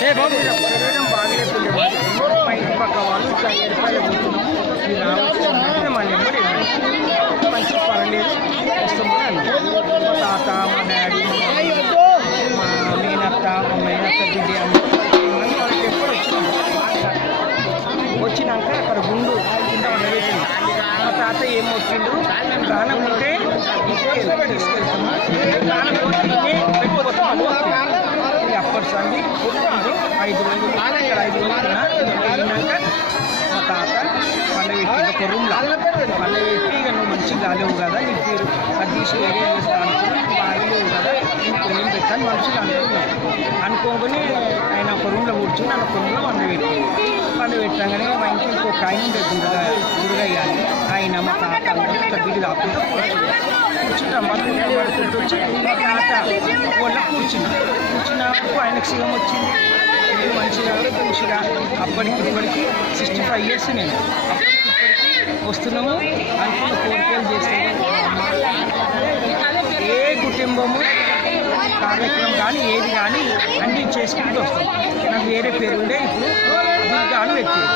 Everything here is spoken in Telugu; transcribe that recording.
శరీరం బాగలేదు మా ఇంటి పక్క వాళ్ళు ఇట్లా ఏడుపాయలు పోతున్నాము మీరు రావచ్చు మళ్ళీ మంచి పర్లేదు వస్తామని అన్నారు. మా తాత మా డాడీ మా మేనత్త మా మేనత్త బిడ్డ వాళ్ళకి ఎప్పుడు వచ్చినాక అక్కడ గుండు కింద వండబెట్టింది. మా తాత ఏం వచ్చిండు ప్రాణం ఉంటే తీసుకెళ్తాము ప్రాణం పోతే పెట్టుకోతాము. అప్పటి సంది కొట్టారు 5 రోజులు ఇక్కడ 5 రోజులు వెళ్ళినాక మా తాత పండబెట్టి ఒక రూమ్లో పండబెట్టి ఇక నువ్వు మంచిగా కాలేవు కదా నీకు తీరు అది తీసి వేరే చేస్తాను బాగలేవు కదా నీకు ఏం పెట్టాను మనుషులు అనుకోగానే ఆయన ఒక రూమ్లో కూర్చొని నన్ను ఒక రూమ్లో పండబెట్టగానే మా ఇంటికి ఇంకొక ఆయన ఉండే గురుగయ్య ఆయన మా తాత అందరూ దిగి రాకుండా కూర్చుంటాం పడుకుంటూ వచ్చి మా తాత వాళ్ళ కూర్చున్నప్పుడు ఆయనకు సీఎం వచ్చింది మంచిగా మంచిగా అప్పటికి ఇప్పటికి 65 years నేను వస్తున్నాము అనుకున్న కోరికలు చేస్తాము. ఏ కుటుంబము కార్యక్రమం కానీ ఏది కానీ అన్నీ చేసుకుంటూ వస్తాం. నాకు వేరే పేరు ఉండే ఇప్పుడు దుర్గా అని పెట్టేది.